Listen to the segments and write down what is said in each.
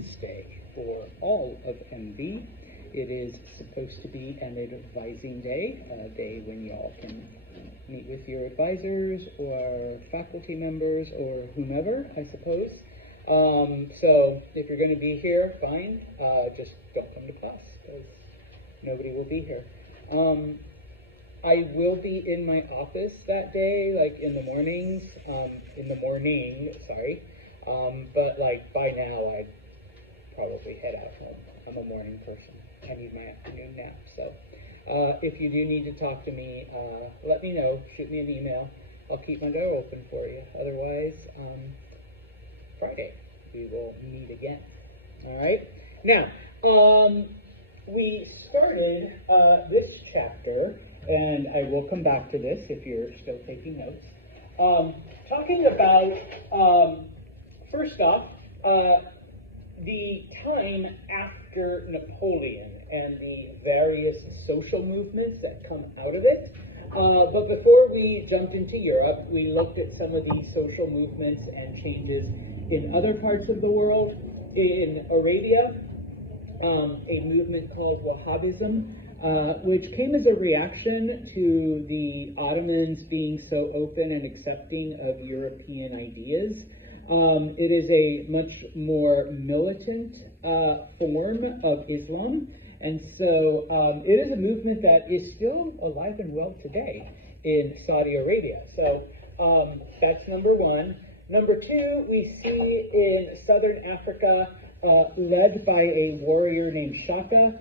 Wednesday for all of MV. It is supposed to be an advising day, a day when y'all can meet with your advisors or faculty members or whomever, I suppose. So if you're going to be here, fine. Just don't come to class because nobody will be here. I will be in my office that day, like in the morning, but like by now I'd probably head out home. I'm a morning person. I need my afternoon nap. So if you do need to talk to me, let me know. Shoot me an email. I'll keep my door open for you. Otherwise, Friday we will meet again. All right. Now, we started this chapter, and I will come back to this if you're still taking notes. Talking about, first off, the time after Napoleon and the various social movements that come out of it. But before we jumped into Europe, we looked at some of these social movements and changes in other parts of the world. In Arabia, a movement called Wahhabism, which came as a reaction to the Ottomans being so open and accepting of European ideas. It is a much more militant form of Islam, and so it is a movement that is still alive and well today in Saudi Arabia. So that's number one. Number two, we see in southern Africa, led by a warrior named Shaka,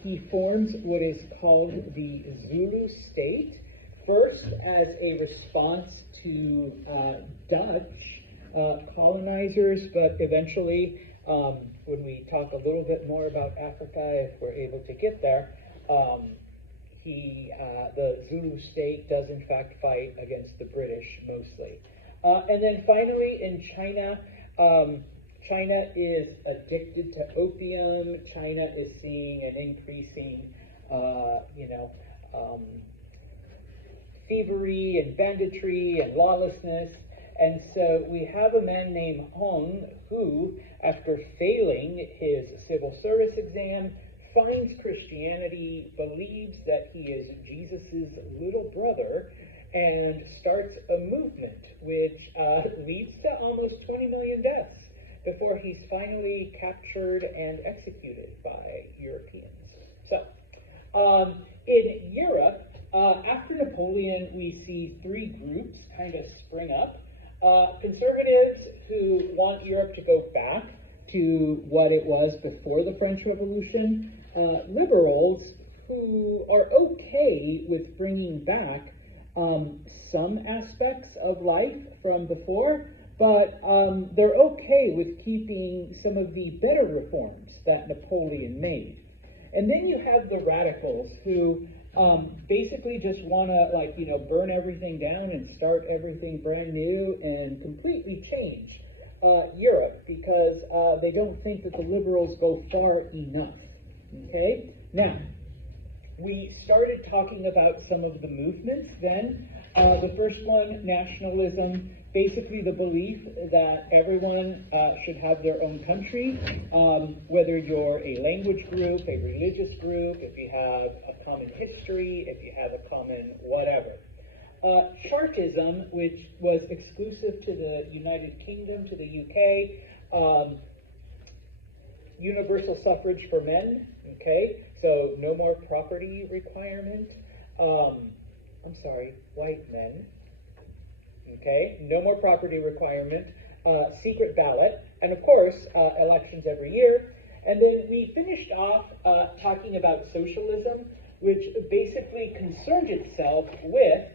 he forms what is called the Zulu state, first as a response to Dutch colonizers, but eventually, when we talk a little bit more about Africa, if we're able to get there, the Zulu state does in fact fight against the British mostly. And then finally, in China, China is addicted to opium. China is seeing an increasing, thievery and banditry and lawlessness. And so we have a man named Hong who, after failing his civil service exam, finds Christianity, believes that he is Jesus's little brother, and starts a movement which leads to almost 20 million deaths before he's finally captured and executed by Europeans. So, in Europe, after Napoleon, we see three groups kind of spring up. Conservatives who want Europe to go back to what it was before the French Revolution. Liberals who are okay with bringing back some aspects of life from before, but they're okay with keeping some of the better reforms that Napoleon made. And then you have the radicals who basically just want to, burn everything down and start everything brand new and completely change Europe because they don't think that the liberals go far enough. Okay? Now, we started talking about some of the movements then. The first one, nationalism, basically the belief that everyone should have their own country, whether you're a language group, a religious group, if you have a common history, if you have a common whatever. Chartism, which was exclusive to the United Kingdom, to the UK, universal suffrage for men, okay, so no more property requirement. White men. Okay, no more property requirement, secret ballot, and of course, elections every year. And then we finished off talking about socialism, which basically concerned itself with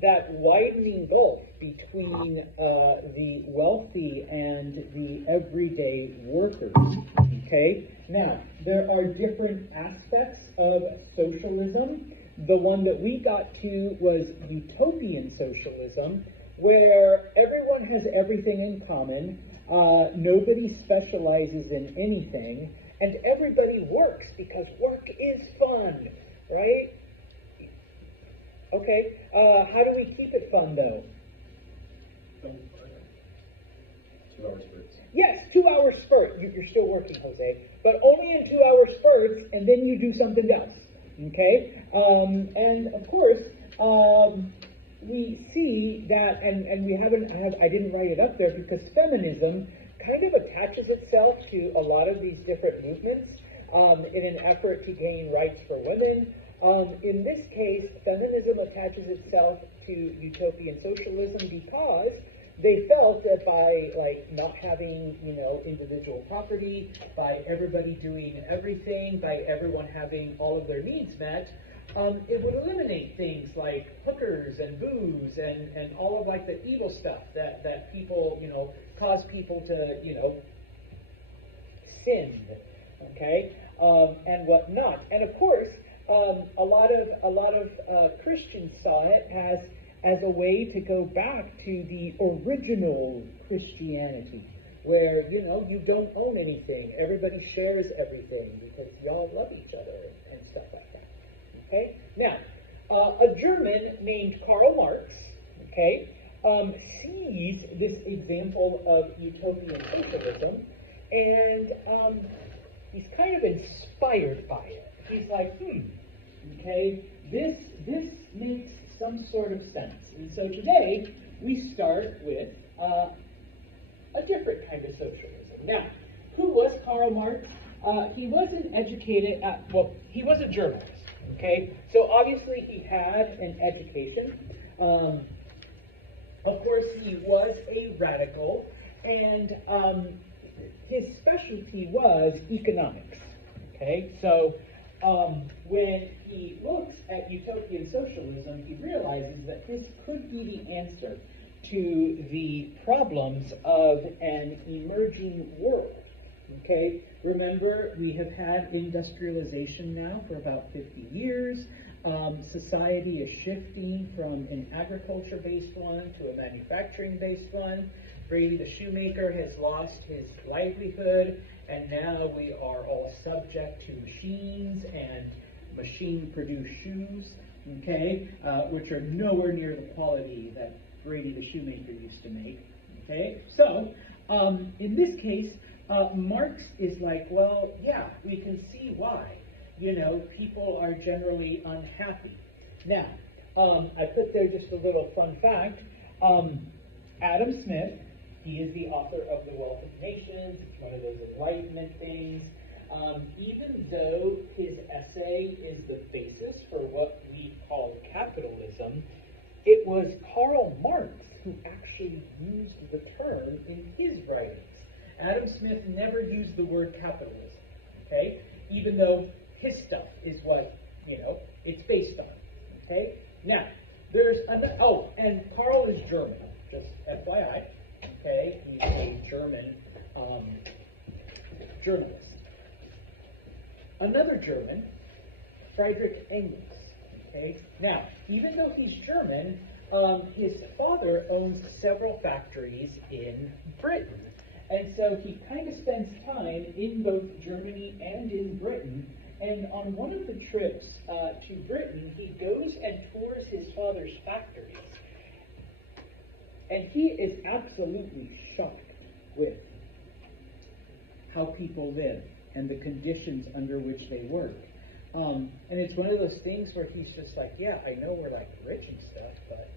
that widening gulf between the wealthy and the everyday workers. Okay, now, there are different aspects of socialism. The one that we got to was utopian socialism, where everyone has everything in common, nobody specializes in anything, and everybody works because work is fun, right? Okay, how do we keep it fun, though? 2 hour sprints. Yes, 2 hour sprints. spurt. You're still working, Jose, but only in 2-hour spurts, and then you do something else. Okay? And of course, we see that, and we I didn't write it up there because feminism kind of attaches itself to a lot of these different movements in an effort to gain rights for women. In this case, feminism attaches itself to utopian socialism because they felt that by not having individual property, by everybody doing everything, by everyone having all of their needs met, it would eliminate things like hookers and booze and all of the evil stuff that people cause people to sin, okay, and whatnot. And of course, a lot of Christians saw it as a way to go back to the original Christianity, where you don't own anything, everybody shares everything because y'all love each other and stuff like that. Okay, now a German named Karl Marx, okay, sees this example of utopian socialism, and he's kind of inspired by it. He's like, okay, this makes some sort of sense. And so today, we start with a different kind of socialism. Now, who was Karl Marx? He wasn't educated he was a journalist, okay? So obviously he had an education. Of course, he was a radical, and his specialty was economics, okay? So when he looks at utopian socialism, he realizes that this could be the answer to the problems of an emerging world. Okay, remember, we have had industrialization now for about 50 years. Society is shifting from an agriculture-based one to a manufacturing-based one. Brady the shoemaker has lost his livelihood, and now we are all subject to machines and machine-produced shoes, okay, which are nowhere near the quality that Brady the shoemaker used to make, okay? So, in this case, Marx is like, well, yeah, we can see why, people are generally unhappy. Now, I put there just a little fun fact. Adam Smith, he is the author of The Wealth of Nations. It's one of those Enlightenment things. Even though his essay is the basis for what we call capitalism, it was Karl Marx who actually used the term in his writings. Adam Smith never used the word capitalism, okay? Even though his stuff is what, it's based on, okay? Now, there's another, and Karl is German, just FYI, okay? He's a German journalist. Another German, Friedrich Engels, okay? Now, even though he's German, his father owns several factories in Britain. And so he kind of spends time in both Germany and in Britain. And on one of the trips to Britain, he goes and tours his father's factories. And he is absolutely shocked with how people live and the conditions under which they work. And it's one of those things where he's just like, yeah, I know we're rich and stuff, but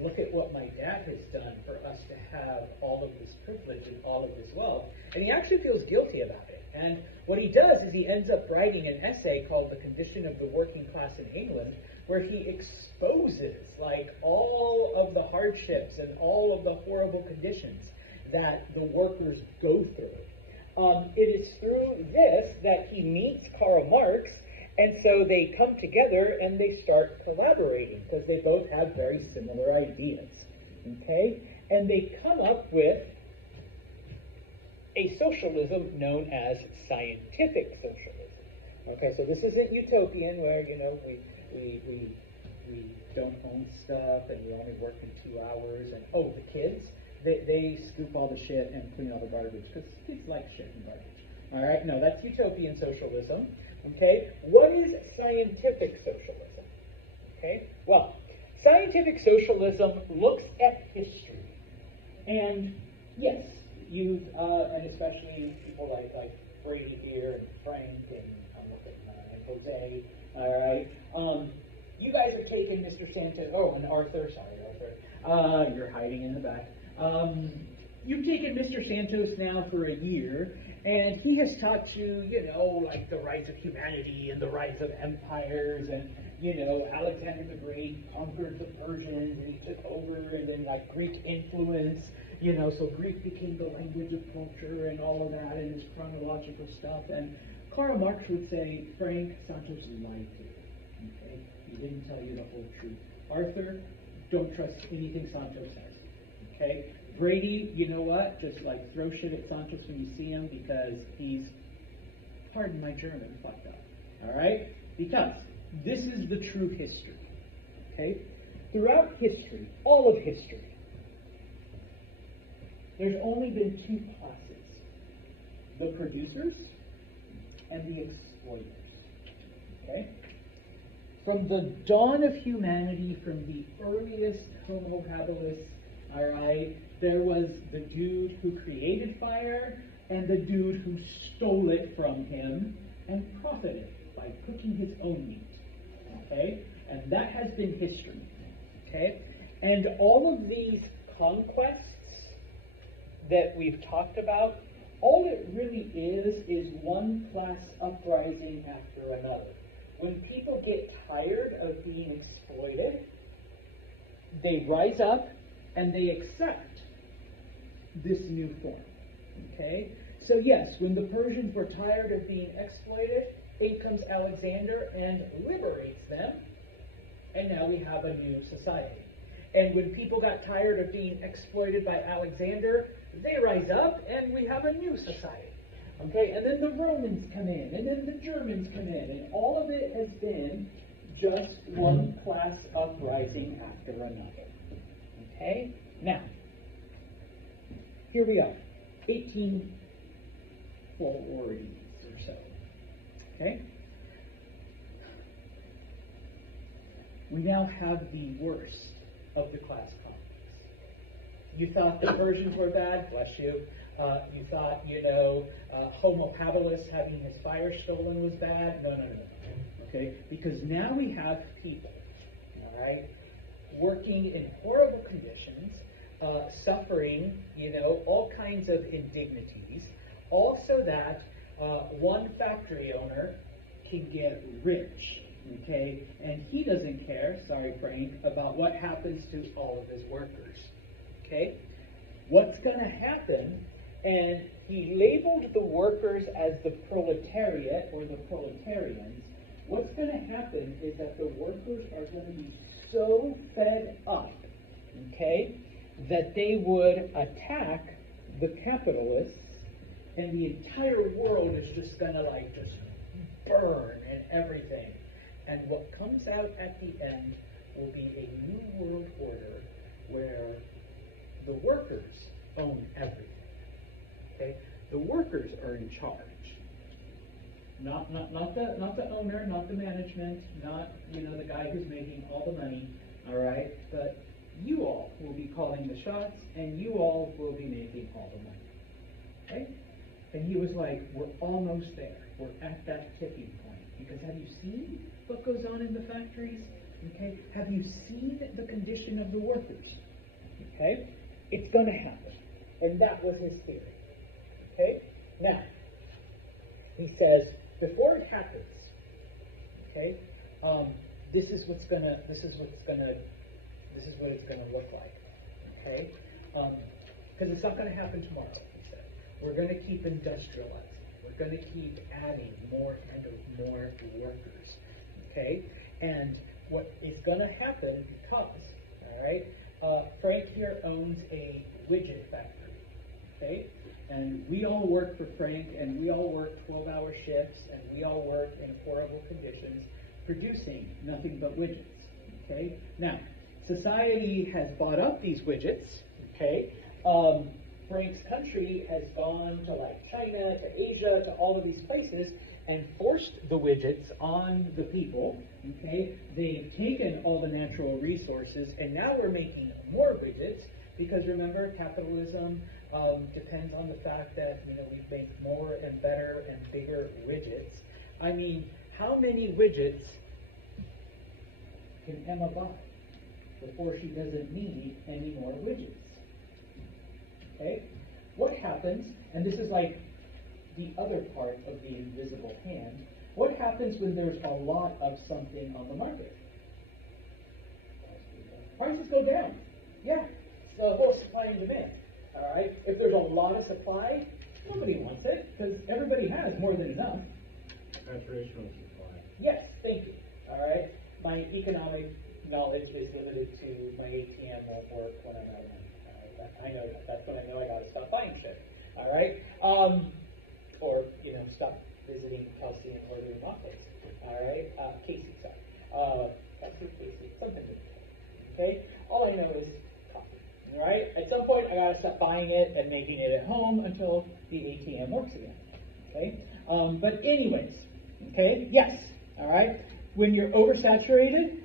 look at what my dad has done for us to have all of this privilege and all of this wealth. And he actually feels guilty about it. And what he does is he ends up writing an essay called The Condition of the Working Class in England, where he exposes all of the hardships and all of the horrible conditions that the workers go through. It is through this that he meets Karl Marx. And so they come together and they start collaborating because they both have very similar ideas, okay? And they come up with a socialism known as scientific socialism. Okay, so this isn't utopian where, we don't own stuff and we only work in 2 hours and, the kids, they scoop all the shit and clean all the garbage because kids like shit and garbage. All right, no, that's utopian socialism. Okay, what is scientific socialism? Okay, well, scientific socialism looks at history. And yes, youth, and especially people like Brady here and Frank and Jose, all right. You guys are taking Mr. Santos. Oh, and Arthur. Sorry, Arthur. You're hiding in the back. You've taken Mr. Santos now for a year, and he has taught you, like the rise of humanity and the rise of empires, and Alexander the Great conquered the Persians, and he took over, and then like Greek influence, so Greek became the language of culture and all of that, and this chronological stuff. And Karl Marx would say, Frank, Santos lied to you. Okay, he didn't tell you the whole truth. Arthur, don't trust anything Santos says. Okay, Brady, you know what? Just like throw shit at Santos when you see him because he's, pardon my German, fucked up. All right, because this is the true history. Okay, throughout history, all of history, there's only been two classes: the producers and the exploiters. Okay? From the dawn of humanity, from the earliest Homo habilis, all right, there was the dude who created fire and the dude who stole it from him and profited by cooking his own meat. Okay? And that has been history. Okay? And all of these conquests that we've talked about, all it really is one class uprising after another. When people get tired of being exploited, they rise up and they accept this new form. Okay? So yes, when the Persians were tired of being exploited, in comes Alexander and liberates them, and now we have a new society. And when people got tired of being exploited by Alexander, they rise up and we have a new society. Okay, and then the Romans come in, and then the Germans come in, and all of it has been just one class uprising after another. Okay, now, here we are, 1840s or so. Okay, we now have the worst of the class conflicts. You thought the Persians were bad, bless you. You thought, Homo habilis having his fire stolen was bad. No. Okay, because now we have people, all right, working in horrible conditions, suffering, all kinds of indignities, all so that one factory owner can get rich. Okay, and he doesn't care, sorry Frank, about what happens to all of his workers. Okay, what's going to happen? And he labeled the workers as the proletariat or the proletarians. What's going to happen is that the workers are going to be so fed up, okay, that they would attack the capitalists, and the entire world is just going to just burn and everything. And what comes out at the end will be a new world order where the workers own everything. Okay? The workers are in charge. Not the owner, not the management, not the guy who's making all the money, all right? But you all will be calling the shots, and you all will be making all the money. Okay? And he was like, we're almost there. We're at that tipping point. Because have you seen what goes on in the factories? Okay? Have you seen the condition of the workers? Okay? It's going to happen. And that was his theory. Okay? Now, he says, before it happens, okay, this is what it's gonna look like. Okay? Because it's not gonna happen tomorrow, he said. We're gonna keep industrializing. We're gonna keep adding more and more workers. Okay? And what is gonna happen because, all right, Frank here owns a widget factory. Okay? And we all work for Frank, and we all work 12-hour shifts, and we all work in horrible conditions, producing nothing but widgets. Okay? Now, society has bought up these widgets. Okay? Frank's country has gone to China, to Asia, to all of these places, and forced the widgets on the people. Okay? They've taken all the natural resources, and now we're making more widgets. Because remember, capitalism depends on the fact that, we make more and better and bigger widgets. I mean, how many widgets can Emma buy before she doesn't need any more widgets? Okay? What happens, and this is like the other part of the invisible hand, what happens when there's a lot of something on the market? Prices go down. Yeah. It's the whole supply and demand. All right? If there's a lot of supply, nobody wants it because everybody has more than enough. Saturation of supply. Yes, thank you. All right? My economic knowledge is limited to my ATM won't work when I'm out of money. I know that. That's when I know I gotta stop buying shit. All right? Or, stop visiting Kelsey and ordering lattes. All right? Casey, sorry. Kelsey, Casey, something different. Okay? All I know is coffee. All right? At some point, I gotta stop buying it and making it at home until the ATM works again. Okay? But anyways, okay? Yes. All right? When you're oversaturated,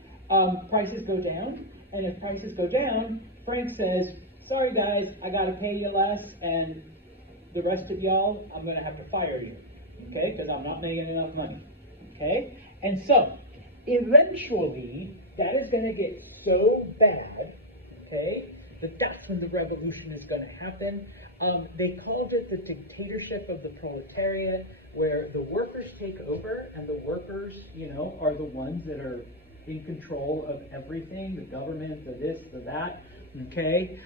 prices go down. And if prices go down, Frank says, sorry guys, I gotta pay you less, and the rest of y'all, I'm gonna have to fire you. Okay? Because I'm not making enough money. Okay? And so, eventually, that is gonna get so bad, okay, that that's when the revolution is gonna happen. They called it the dictatorship of the proletariat, where the workers take over, and the workers, are the ones that are in control of everything, the government, the this, the that, okay?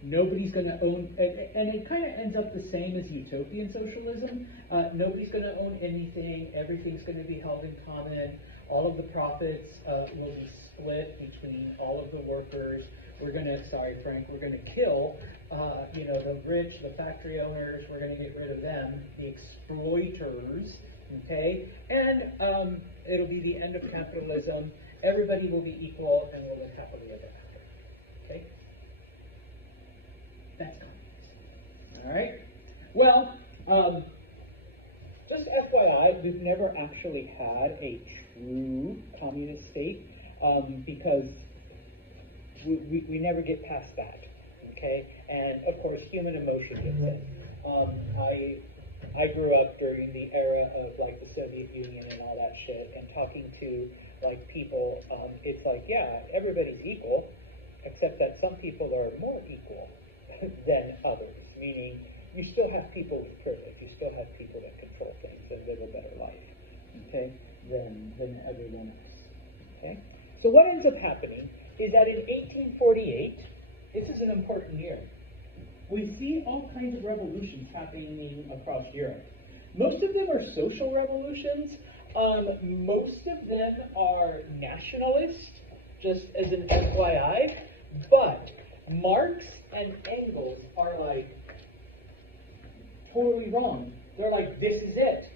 Nobody's going to own, and it kind of ends up the same as utopian socialism. Nobody's going to own anything. Everything's going to be held in common. All of the profits will be split between all of the workers. We're going to, sorry, Frank, we're going to kill, the rich, the factory owners. We're going to get rid of them, the exploiters, okay? And it'll be the end of capitalism. Everybody will be equal, and we'll live happily ever after, okay? That's communism. All right? Well, just FYI, we've never actually had a true communist state because we never get past that. Okay? And of course, human emotion gets in. I grew up during the era of like the Soviet Union and all that shit, and talking to like people, it's like, yeah, everybody's equal, except that some people are more equal than others, meaning you still have people with privilege, you still have people that control things and live a better life, okay, than everyone else, okay? So what ends up happening is that in 1848, this is an important year, we see all kinds of revolutions happening across Europe. Most of them are social revolutions, most of them are nationalist, just as an FYI, but Marx and Engels are like totally wrong. They're like, this is it.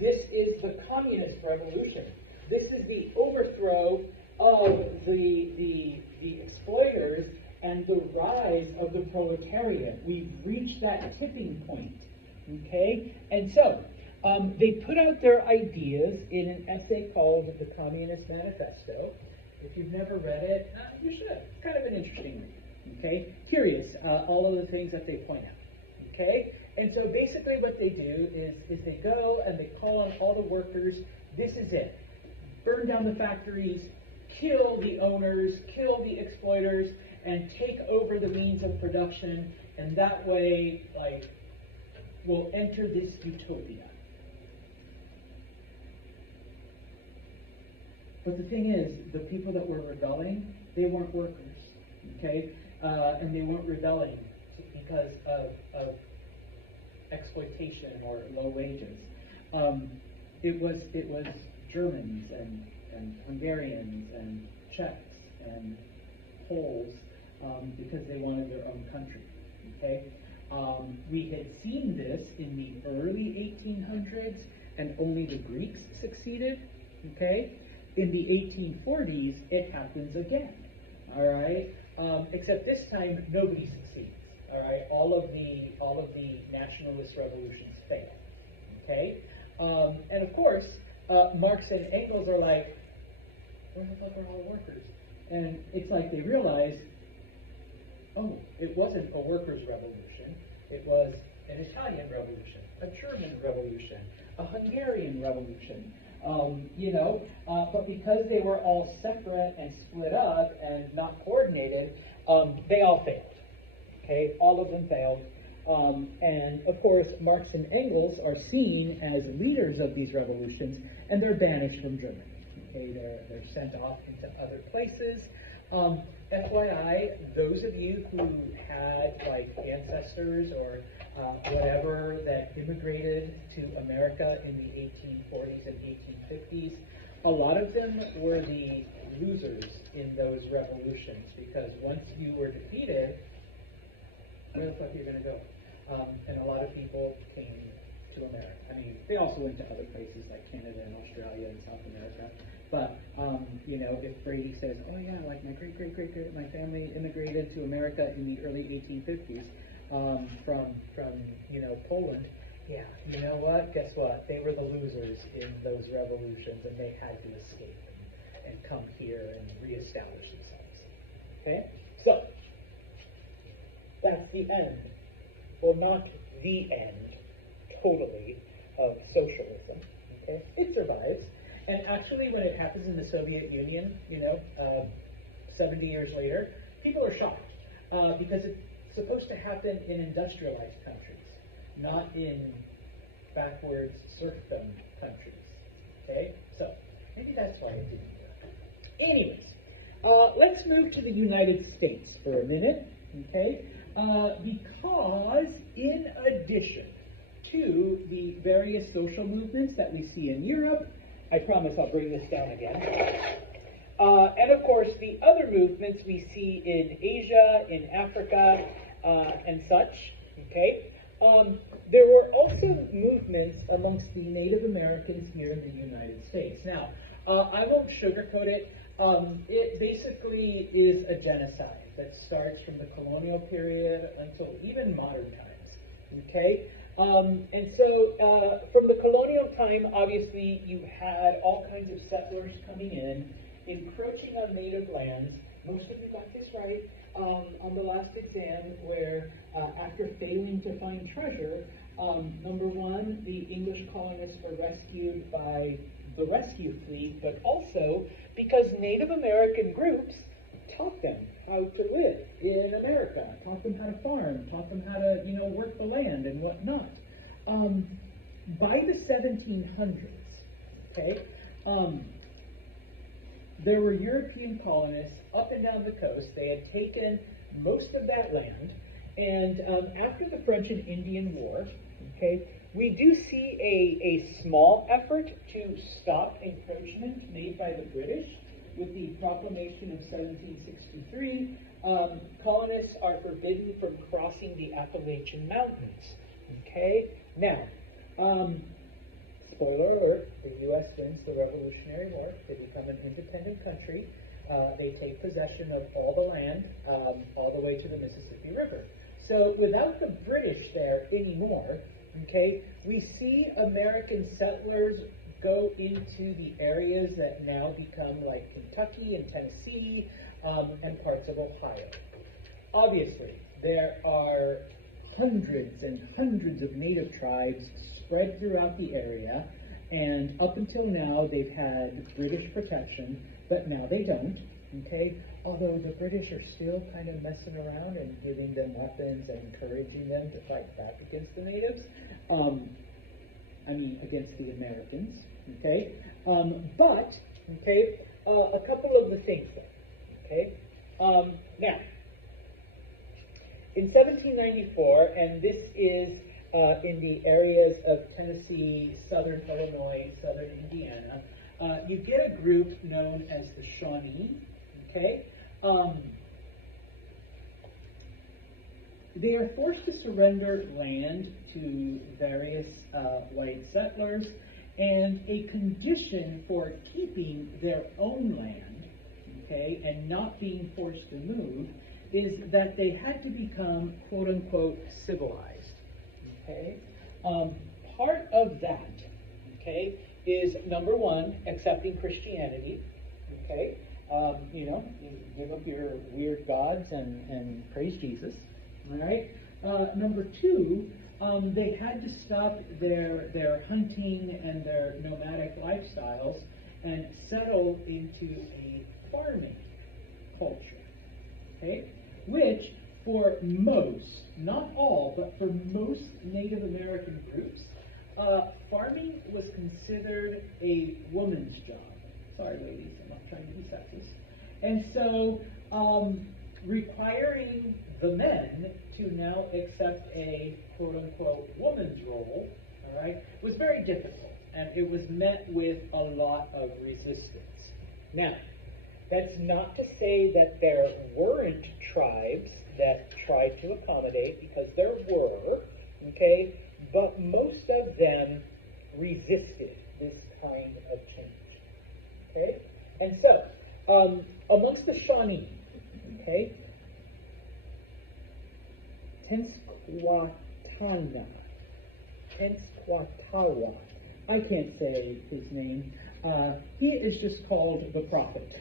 This is the communist revolution. This is the overthrow of the exploiters and the rise of the proletariat. We've reached that tipping point. Okay? And so, they put out their ideas in an essay called The Communist Manifesto. If you've never read it, you should. It's kind of an interesting read. Okay? Curious, all of the things that they point out. Okay? And so basically what they do is they go and they call on all the workers, this is it. Burn down the factories, kill the owners, kill the exploiters, and take over the means of production, and that way, like, we'll enter this utopia. But the thing is, the people that were rebelling, they weren't workers, okay? And they weren't rebelling because of exploitation or low wages. It was Germans and Hungarians and Czechs and Poles because they wanted their own country. Okay, we had seen this in the early 1800s, and only the Greeks succeeded. Okay, in the 1840s, it happens again. All right, except this time nobody succeeds. All right, all of the nationalist revolutions fail. Okay, and of course, Marx and Engels are like, where the fuck are all the workers? And it's like they realize oh, it wasn't a workers' revolution. It was an Italian revolution, a German revolution, a Hungarian revolution. But because they were all separate and split up and not coordinated, they all failed. Okay, all of them failed. And of course, Marx and Engels are seen as leaders of these revolutions, and they're banished from Germany. Okay, they're sent off into other places. FYI, those of you who had like ancestors or whatever that immigrated to America in the 1840s and 1850s, a lot of them were the losers in those revolutions, because once you were defeated, where the fuck are you going to go? And a lot of people came to America. I mean, they also went to other places like Canada and Australia and South America. But, if Brady says, oh yeah, like my my family immigrated to America in the early 1850s from Poland, yeah, you know what? Guess what? They were the losers in those revolutions, and they had to escape and come here and reestablish themselves. Okay? So, that's the end. Well, not the end, totally, of socialism. Okay? It survives. And actually, when it happens in the Soviet Union, 70 years later, people are shocked because it's supposed to happen in industrialized countries, not in backwards serfdom countries. Okay? So, maybe that's why it didn't work. Anyways, let's move to the United States for a minute. Okay? Because in addition to the various social movements that we see in Europe, I promise I'll bring this down again. And of course, the other movements we see in Asia, in Africa, and such, okay? There were also movements amongst the Native Americans here in the United States. Now, I won't sugarcoat it. It basically is a genocide that starts from the colonial period until even modern times, okay? And so, from the colonial time, obviously, you had all kinds of settlers coming in, encroaching on native lands. Most of you got this right on the last exam, where after failing to find treasure, number one, the English colonists were rescued by the rescue fleet, but also because Native American groups taught them how to live in America, taught them how to farm, taught them how to, work the land and whatnot. By the 1700s, okay, there were European colonists up and down the coast. They had taken most of that land, and after the French and Indian War, okay, we do see a small effort to stop encroachment made by the British with the Proclamation of 1763. Colonists are forbidden from crossing the Appalachian Mountains. Okay? Now, spoiler alert, the U.S. wins the Revolutionary War. They become an independent country. They take possession of all the land, all the way to the Mississippi River. So without the British there anymore, okay, we see American settlers go into the areas that now become like Kentucky and Tennessee and parts of Ohio. Obviously, there are hundreds and hundreds of native tribes spread throughout the area, and up until now they've had British protection, but now they don't, okay? Although the British are still kind of messing around and giving them weapons and encouraging them to fight back against the natives. Against the Americans, okay? But, okay, a couple of the things though, okay? Now, in 1794, and this is in the areas of Tennessee, southern Illinois, southern Indiana, you get a group known as the Shawnee, okay? They are forced to surrender land to various white settlers, and a condition for keeping their own land, okay, and not being forced to move, is that they had to become, quote-unquote, civilized, okay? Part of that, okay, is, number one, accepting Christianity, okay? You give up your weird gods and praise Jesus. All right. Number two, they had to stop their hunting and their nomadic lifestyles and settle into a farming culture. Okay, which for most, not all, but for most Native American groups, farming was considered a woman's job. Sorry, ladies, I'm not trying to be sexist. And so, requiring the men to now accept a quote-unquote woman's role, all right, was very difficult, and it was met with a lot of resistance. Now, that's not to say that there weren't tribes that tried to accommodate, because there were, okay, but most of them resisted this kind of change, okay? And so, amongst the Shawnee, okay, Tenskwatawa, I can't say his name, he is just called the prophet,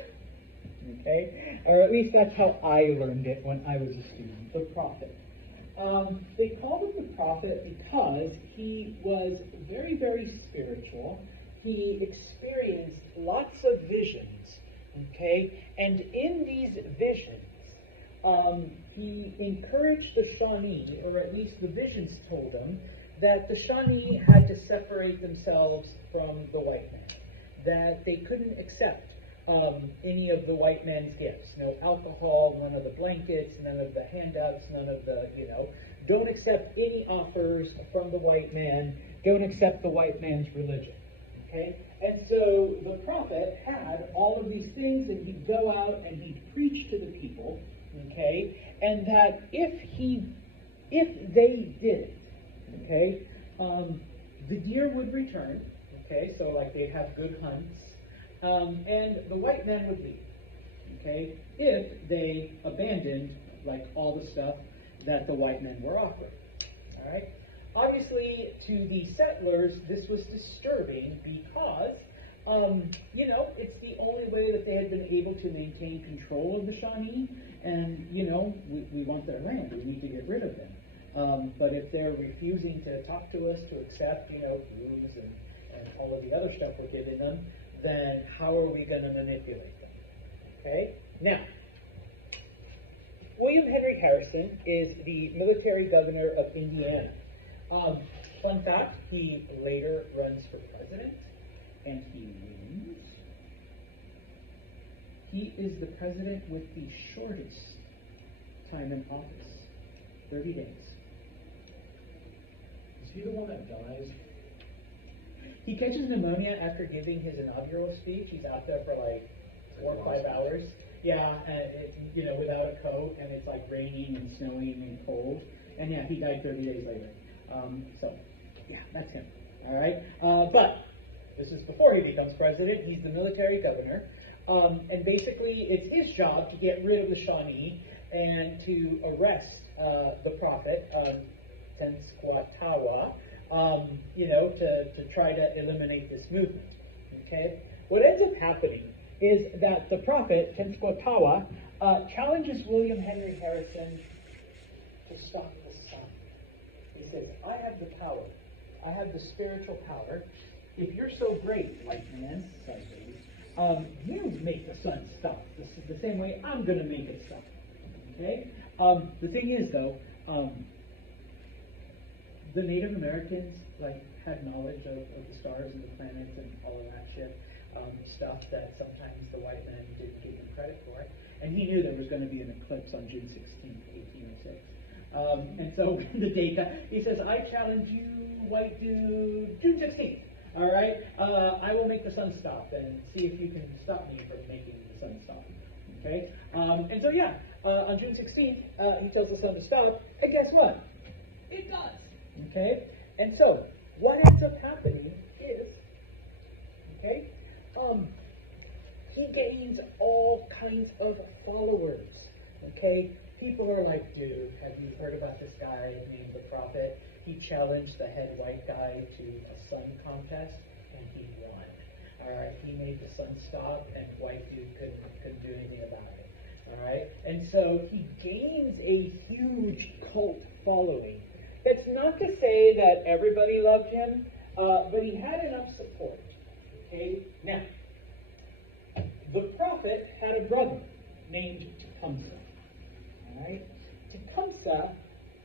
okay? Or at least that's how I learned it when I was a student, the prophet. They called him the prophet because he was very, very spiritual. He experienced lots of visions, okay? And in these visions, he encouraged the Shawnee, or at least the visions told him, that the Shawnee had to separate themselves from the white man, that they couldn't accept any of the white man's gifts. No alcohol, none of the blankets, none of the handouts, none of the, don't accept any offers from the white man, don't accept the white man's religion. Okay? And so the prophet had all of these things, and he'd go out and he'd preach to the people, okay? And that if they did it, okay, the deer would return, okay? So like they'd have good hunts, and the white man would leave, okay? If they abandoned like all the stuff that the white men were offering, all right? Obviously, to the settlers, this was disturbing because, it's the only way that they had been able to maintain control of the Shawnee, and, we want their land, we need to get rid of them. But if they're refusing to talk to us, to accept, rules and all of the other stuff we're giving them, then how are we going to manipulate them? Okay? Now, William Henry Harrison is the military governor of Indiana. Fun fact, he later runs for president, and he wins. He is the president with the shortest time in office, 30 days. Is he the one that dies? He catches pneumonia after giving his inaugural speech. He's out there for like 4 or 5 hours. Yeah, and without a coat, and it's like raining and snowing and cold. And yeah, he died 30 days later. So, yeah, that's him. All right? But this is before he becomes president. He's the military governor. And basically, it's his job to get rid of the Shawnee and to arrest the prophet, Tenskwatawa, to try to eliminate this movement. Okay? What ends up happening is that the prophet, Tenskwatawa, challenges William Henry Harrison to stop the sun. He says, I have the power. I have the spiritual power. If you're so great, white man, you make the sun stop. This is the same way I'm going to make it stop. Okay? The thing is, though, the Native Americans had knowledge of the stars and the planets and all of that shit, stuff that sometimes the white men didn't give him credit for. And he knew there was going to be an eclipse on June 16th, 1806. And so when the date, he says, I challenge you, white dude, June 16th. All right? I will make the sun stop and see if you can stop me from making the sun stop. Okay? And so, yeah, on June 16th, he tells the sun to stop, and guess what? It does. Okay? And so, what ends up happening is, okay, he gains all kinds of followers. Okay? People are like, dude, have you heard about this guy named the Prophet? He challenged the head white guy to a sun contest, and he won. All right, he made the sun stop, and white dude couldn't do anything about it. All right, and so he gains a huge cult following. That's not to say that everybody loved him, but he had enough support. Okay, now the prophet had a brother named Tecumseh. All right, Tecumseh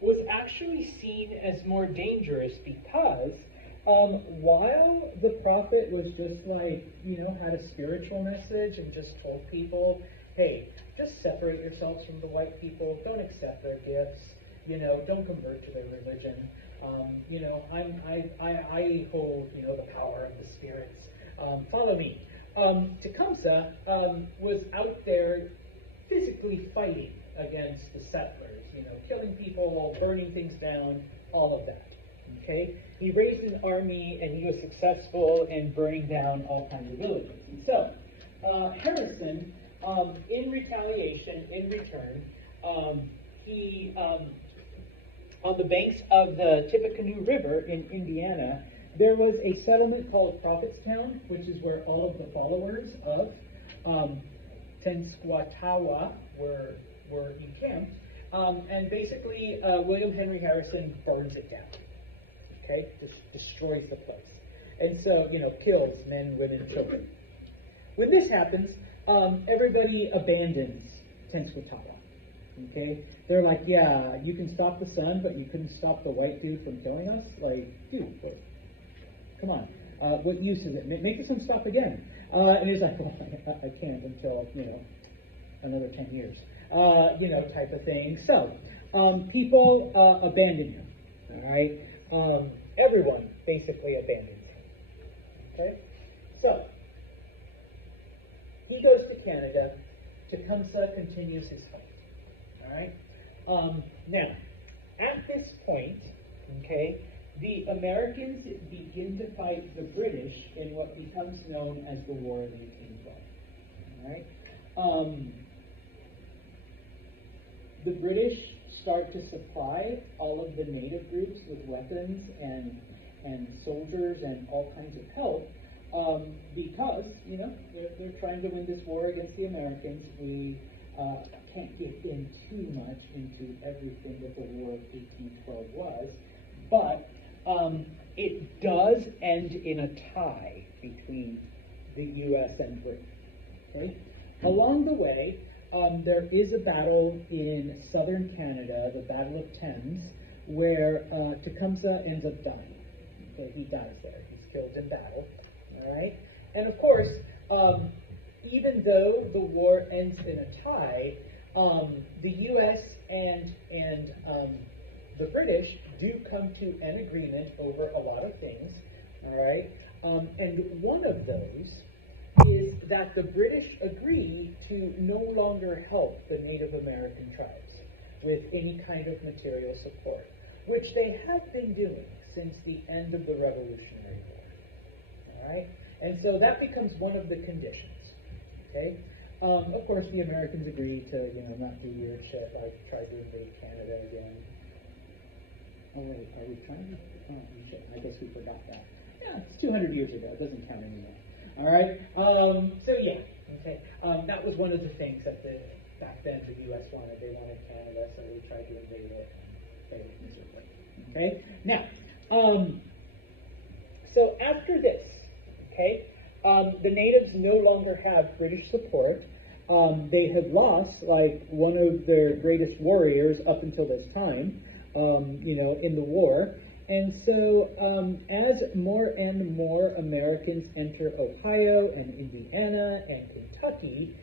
was actually seen as more dangerous because while the prophet was just like, had a spiritual message and just told people, hey, just separate yourselves from the white people, don't accept their gifts, don't convert to their religion. I hold, the power of the spirits. Follow me. Tecumseh was out there physically fighting against the settlers, killing people, burning things down, all of that. Okay? He raised an army and he was successful in burning down all kinds of villages. So, Harrison, in retaliation, in return, he, on the banks of the Tippecanoe River in Indiana, there was a settlement called Prophetstown, which is where all of the followers of Tenskwatawa were encamped. And basically, William Henry Harrison burns it down. Okay? Just destroys the place. And so, kills men, women, children. When this happens, everybody abandons Tenskwatawa. Okay? They're like, yeah, you can stop the sun, but you couldn't stop the white dude from killing us? Like, dude, come on. What use is it? Make the sun stop again. And he's like, well, I can't until, another 10 years. Type of thing. So, people abandon him. All right? Everyone basically abandons him. Okay? So, he goes to Canada. Tecumseh continues his fight. All right? Now, at this point, okay, the Americans begin to fight the British in what becomes known as the War of 1812. All right? The British start to supply all of the native groups with weapons and soldiers and all kinds of help because, they're trying to win this war against the Americans. We can't get in too much into everything that the War of 1812 was, but it does end in a tie between the U.S. and Britain. Okay? Along the way, there is a battle in southern Canada, the Battle of Thames, where Tecumseh ends up dying. Okay, he dies there. He's killed in battle. All right? And of course, even though the war ends in a tie, the U.S. and the British do come to an agreement over a lot of things. All right? And one of those is that the British agree to no longer help the Native American tribes with any kind of material support, which they have been doing since the end of the Revolutionary War. All right? And so that becomes one of the conditions. Okay? Of course, the Americans agree to, not do weird shit like try to invade Canada again. Oh, wait, are we trying to? Oh, shit, I guess we forgot that. Yeah, it's 200 years ago. It doesn't count anymore. All right? So, yeah. Okay. That was one of the things that back then the U.S. wanted. They wanted Canada, so they tried to invade it and failed miserably. Okay? Now, so after this, okay, the natives no longer have British support. They had lost, like, one of their greatest warriors up until this time, in the war. And so, as more and more Americans enter Ohio and Indiana and Kentucky,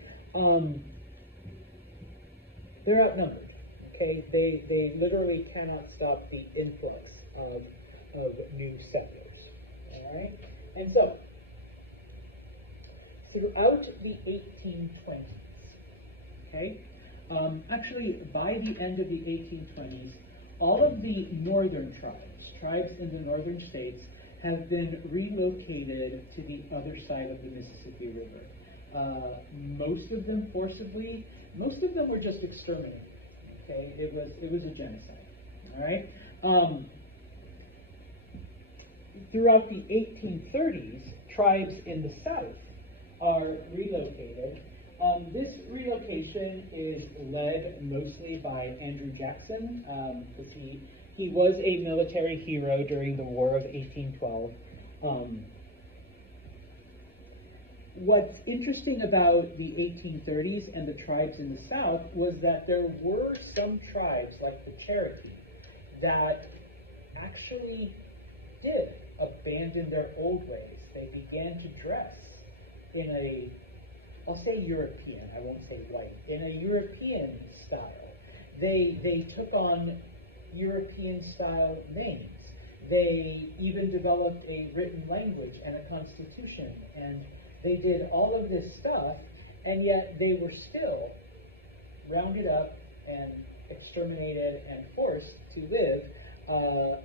they're outnumbered. Okay, they literally cannot stop the influx of new settlers. All right, and so throughout the 1820s, okay, actually by the end of the 1820s, all of the northern tribes in the northern states have been relocated to the other side of the Mississippi River. Most of them forcibly, most of them were just exterminated. Okay, it was a genocide. All right. Throughout the 1830s, tribes in the south are relocated. This relocation is led mostly by Andrew Jackson, because he was a military hero during the War of 1812. What's interesting about the 1830s and the tribes in the South was that there were some tribes, like the Cherokee, that actually did abandon their old ways. They began to dress in a, I'll say European, I won't say white, in a European style. They took on European style names. They even developed a written language and a constitution, and they did all of this stuff, and yet they were still rounded up and exterminated and forced to live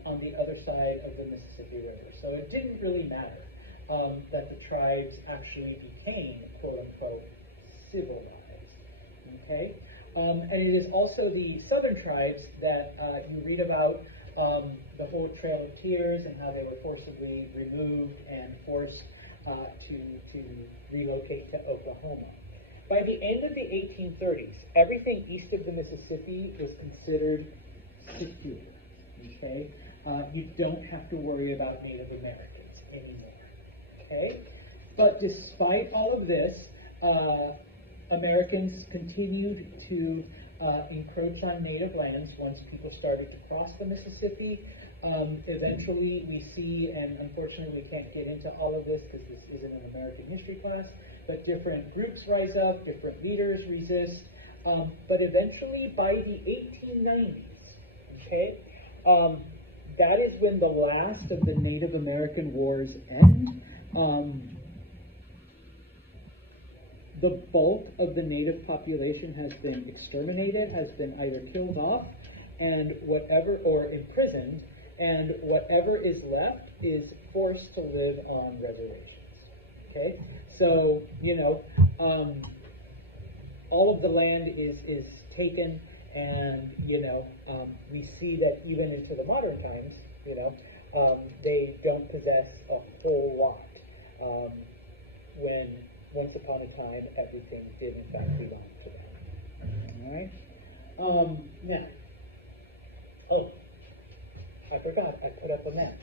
on the other side of the Mississippi River. So it didn't really matter that the tribes actually became, quote unquote, civilized. Okay? And it is also the southern tribes that you read about, the whole Trail of Tears and how they were forcibly removed and forced to relocate to Oklahoma. By the end of the 1830s, everything east of the Mississippi was considered secure. Okay? You don't have to worry about Native Americans anymore. Okay? But despite all of this, Americans continued to encroach on native lands once people started to cross the Mississippi. Eventually we see, and unfortunately we can't get into all of this because this isn't an American history class, but different groups rise up, different leaders resist, but eventually by the 1890s, okay, that is when the last of the Native American wars end. The bulk of the native population has been exterminated, has been either killed off, and whatever, or imprisoned, and whatever is left is forced to live on reservations. Okay? So, all of the land is taken, and, we see that even into the modern times, they don't possess a whole lot, when once upon a time everything did in fact belong to them. All right? Now, I forgot, I put up a map.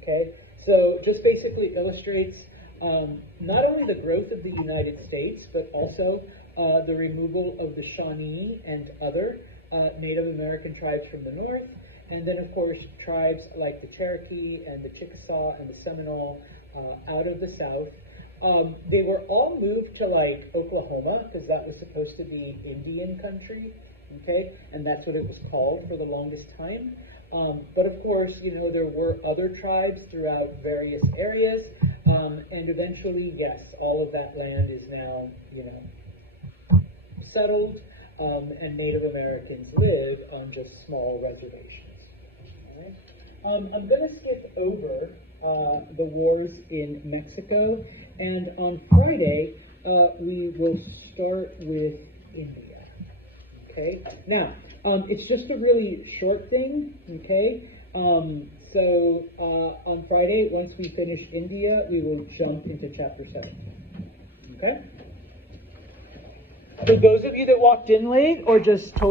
Okay? So just basically illustrates not only the growth of the United States, but also the removal of the Shawnee and other Native American tribes from the north, and then of course tribes like the Cherokee and the Chickasaw and the Seminole out of the south. They were all moved to like Oklahoma because that was supposed to be Indian country, okay, and that's what it was called for the longest time. But of course, there were other tribes throughout various areas, and eventually, yes, all of that land is now, settled, and Native Americans live on just small reservations. All right? I'm going to skip over the wars in Mexico, and on Friday, we will start with India. Okay? Now, it's just a really short thing, okay? So on Friday, once we finish India, we will jump into chapter 7. Okay? For those of you that walked in late or just totally